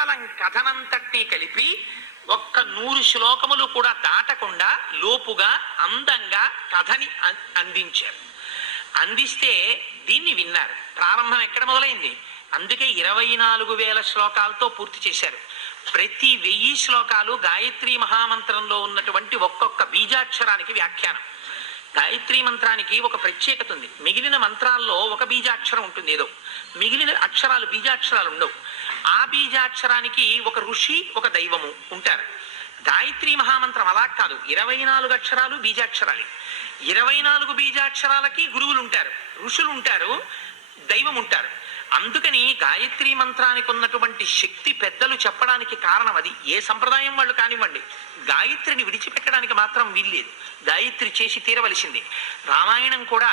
కేవలం కథనంతటినీ కలిపి ఒక్క 100 శ్లోకములు కూడా దాటకుండా లోపుగా అందంగా కథని అందించారు. అందిస్తే దీన్ని విన్నారు. ప్రారంభం ఎక్కడ మొదలైంది? అందుకే 24,000 శ్లోకాలతో పూర్తి చేశారు. ప్రతి 1000 శ్లోకాలు గాయత్రీ మహామంత్రంలో ఉన్నటువంటి ఒక్కొక్క బీజాక్షరానికి వ్యాఖ్యానం. గాయత్రీ మంత్రానికి ఒక ప్రత్యేకత ఉంది. మిగిలిన మంత్రాల్లో ఒక బీజాక్షరం ఉంటుంది, ఏదో మిగిలిన అక్షరాలు బీజాక్షరాలు ఉండవు. ఆ బీజాక్షరానికి ఒక ఋషి, ఒక దైవము ఉంటారు. గాయత్రీ మహామంత్రం అలా కాదు, 24 అక్షరాలు బీజాక్షరాలు. 24 బీజాక్షరాలకి గురువులు ఉంటారు, ఋషులు ఉంటారు, దైవం ఉంటారు. అందుకని గాయత్రీ మంత్రానికి ఉన్నటువంటి శక్తి పెద్దలు చెప్పడానికి కారణం అది. ఏ సంప్రదాయం వాళ్ళు కానివ్వండి, గాయత్రిని విడిచిపెట్టడానికి మాత్రం వీల్లేదు. గాయత్రి చేసి తీరవలసింది. రామాయణం కూడా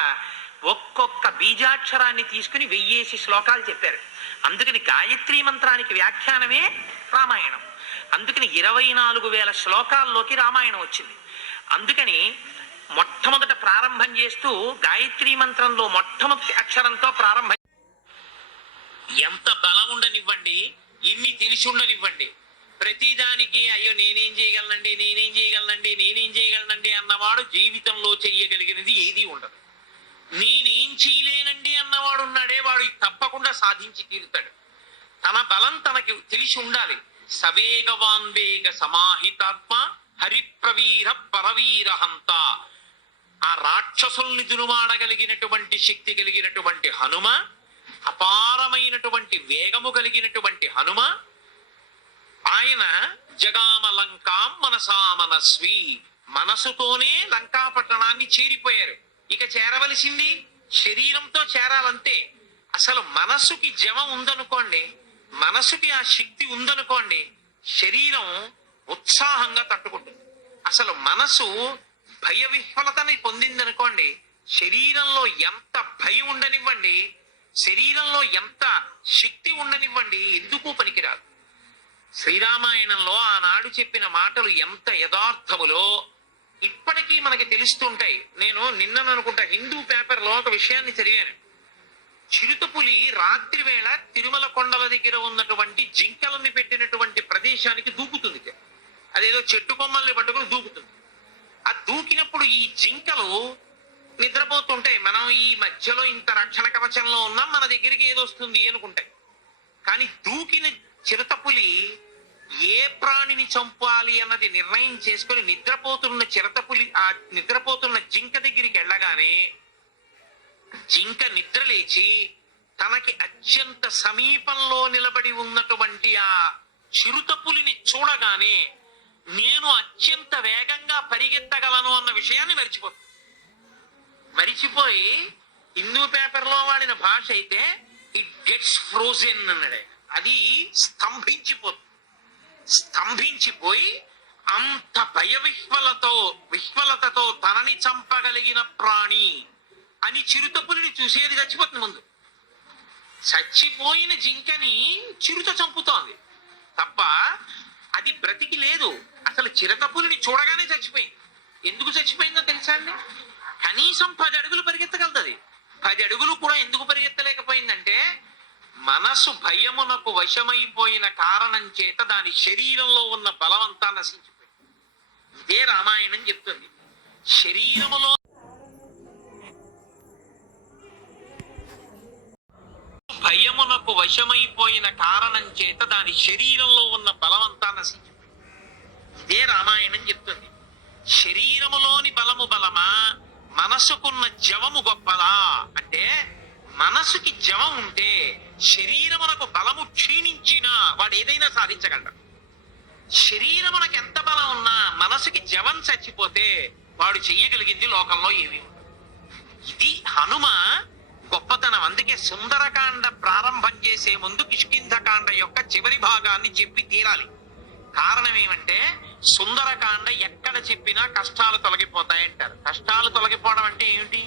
ఒక్కొక్క బీజాక్షరాన్ని తీసుకుని 1000 శ్లోకాలు చెప్పారు. అందుకని గాయత్రీ మంత్రానికి వ్యాఖ్యానమే రామాయణం. అందుకని 24,000 శ్లోకాల్లోకి రామాయణం వచ్చింది. అందుకని మొట్టమొదట ప్రారంభం చేస్తూ గాయత్రీ మంత్రంలో మొట్టమొదటి అక్షరంతో ప్రారంభం. ఎంత బలం ఉండనివ్వండి, ఎన్ని తెలిసి ఉండనివ్వండి, ప్రతిదానికి అయ్యో నేనేం చేయగలనండి అన్నవాడు జీవితంలో చెయ్యగలిగినది ఏది ఉండదు. నేనేం చేయలేనండి అన్నవాడు ఉన్నాడే, వాడు తప్పకుండా సాధించి తీరుతాడు. తన బలం తనకి తెలిసి ఉండాలి. సవేగవాన్వేగ సమాహితాత్మ హరిప్రవీర పరవీరహంత. ఆ రాక్షసుల్ని దునుమాడగలిగినటువంటి శక్తి కలిగినటువంటి హనుమ, అపారమైనటువంటి వేగము కలిగినటువంటి హనుమ, ఆయన జగామ లంకాం మనసామనస్వి, మనసుతోనే లంకాపట్టణాన్ని చేరిపోయారు. ఇక చేరవలసింది శరీరంతో చేరాలంతే. అసలు మనసుకి జవం ఉందనుకోండి, మనసుకి ఆ శక్తి ఉందనుకోండి, శరీరం ఉత్సాహంగా తట్టుకుంటుంది. అసలు మనసు భయ విహ్వలతని పొందిందనుకోండి, శరీరంలో ఎంత భయం ఉండనివ్వండి, శరీరంలో ఎంత శక్తి ఉండనివ్వండి, ఎందుకు పనికిరాదు. శ్రీరామాయణంలో ఆనాడు చెప్పిన మాటలు ఎంత యథార్థములో ఇప్పటికీ మనకి తెలుస్తుంటాయి. నేను నిన్ననుకుంటా హిందూ పేపర్లో ఒక విషయాన్ని చదివాను. చిరుతపులి రాత్రి వేళ తిరుమల కొండల దగ్గర ఉన్నటువంటి జింకలని పెట్టినటువంటి ప్రదేశానికి దూకుతుంది. అదేదో చెట్టు కొమ్మల్ని పట్టుకుని దూకుతుంది. ఆ దూకినప్పుడు ఈ జింకలు నిద్రపోతుంటాయి. మనం ఈ మధ్యలో ఇంత రక్షణ కవచంలో ఉన్నాం, మన దగ్గరికి ఏదొస్తుంది అనుకుంటాయి. కానీ దూకిన చిరుతపులి ఏ ప్రాణిని చంపాలి అన్నది నిర్ణయం చేసుకుని నిద్రపోతున్న చిరుతపులి ఆ నిద్రపోతున్న జింక దగ్గరికి వెళ్ళగానే జింక నిద్ర లేచి తనకి అత్యంత సమీపంలో నిలబడి ఉన్నటువంటి ఆ చిరుతపులిని చూడగానే నేను అత్యంత వేగంగా పరిగెత్తగలను అన్న విషయాన్ని మరిచిపోయి హిందూ పేపర్లో వాడిన భాష అయితే ఇట్ గెట్స్ ఫ్రోజెన్ అన్నాడే. అది స్తంభించిపోయి అంత భయ విహ్వలతతో తనని చంపగలిగిన ప్రాణి అని చిరుతపులిని చూసేది చచ్చిపోతుంది. ముందు చచ్చిపోయిన జింకని చిరుత చంపుతోంది తప్ప అది బ్రతికి లేదు. అసలు చిరుతపులిని చూడగానే చచ్చిపోయింది. ఎందుకు చచ్చిపోయిందో తెలుసా అండి? కనీసం 10 అడుగులు పరిగెత్తగలుగుతుంది. 10 అడుగులు కూడా ఎందుకు పరిగెత్తలేకపోయిందంటే మనసు భయమునకు వశమైపోయిన కారణం చేత దాని శరీరంలో ఉన్న బలమంతా నశించిపోయింది. ఇదే రామాయణం చెప్తుంది. శరీరములో భయమునకు వశమైపోయిన కారణం చేత దాని శరీరంలో ఉన్న బలమంతా నశించిపోయింది. ఇదే రామాయణం చెప్తుంది. శరీరములోని బలము బలమా, మనసుకున్న జవము గొప్పదా అంటే, మనసుకి జవం ఉంటే శరీరమునకు బలము క్షీణించినా వాడు ఏదైనా సాధించగలడు. శరీరమునకు ఎంత బలం ఉన్నా మనసుకి జవం చచ్చిపోతే వాడు చెయ్యగలిగింది లోకంలో ఏమీ ఉండదు. ఇది హనుమ గొప్పతనం. అందుకే సుందరకాండ ప్రారంభం చేసే ముందు కిష్కింధకాండ యొక్క చివరి భాగాన్ని చెప్పి తీరాలి. కారణం ఏమంటే సుందరకాండ ఎక్కడ చెప్పినా కష్టాలు తొలగిపోతాయంటారు. కష్టాలు తొలగిపోవడం అంటే ఏమిటి?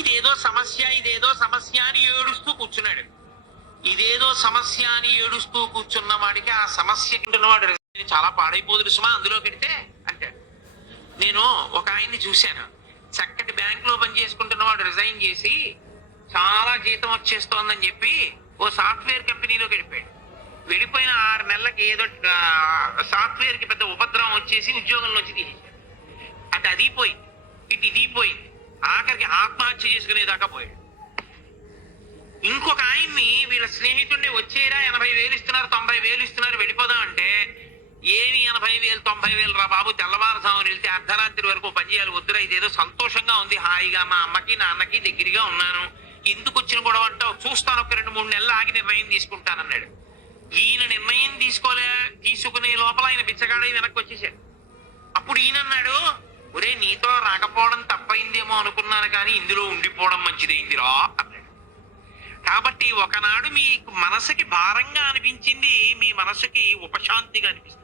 ఇదేదో సమస్య అని ఏడుస్తూ కూర్చున్నాడు. ఇదేదో సమస్య అని ఏడుస్తూ కూర్చున్న వాడికి ఆ సమస్య వాడు చాలా పాడైపోదురు సుమా అందులో పెడితే అంటాడు. నేను ఒక ఆయన్ని చూశాను, చక్కటి బ్యాంక్ లో పని చేసుకుంటున్న వాడు రిజైన్ చేసి చాలా జీతం వచ్చేస్తోందని చెప్పి ఓ సాఫ్ట్వేర్ కంపెనీలోకి వెళ్ళిపోయాడు. వెళ్ళిపోయిన 6 నెలలకి ఏదో సాఫ్ట్వేర్ కి పెద్ద ఉపద్రవం వచ్చేసి ఉద్యోగంలోంచి తీసేశారు. అటు అది పోయింది, ఇటు ఇది పోయింది, ఆఖరికి ఆత్మహత్య చేసుకునేదాకా పోయాడు. ఇంకొక ఆయన్ని వీళ్ళ స్నేహితుడిని వచ్చేరా 80,000 ఇస్తున్నారు, 90,000 ఇస్తున్నారు, వెళ్ళిపోదాం అంటే ఏమి 80,000 90,000 రా బాబు, తెల్లవారుజామున వెళ్తే అర్ధరాత్రి వరకు పని చేయాలి, వద్దురా, ఇదేదో సంతోషంగా ఉంది, హాయిగా మా అమ్మకి నాన్నకి దగ్గరగా ఉన్నాను, ఎందుకు వచ్చిన గొడవ అంటావు, చూస్తాను, ఒక 2-3 నెలలు ఆగి నిర్ణయం తీసుకుంటానన్నాడు. ఈయన నిర్ణయం తీసుకునే లోపల ఆయన బిచ్చగాడై వెనక్కి వచ్చేసాడు. అప్పుడు ఈయనన్నాడు, ఒరే నీతో రాకపోవడం తప్పైందేమో అనుకున్నాను కానీ ఇందులో ఉండిపోవడం మంచిదైందిరా అన్నాడు. కాబట్టి ఒకనాడు మీ మనసుకి భారంగా అనిపించింది మీ మనసుకి ఉపశాంతిగా అనిపిస్తుంది.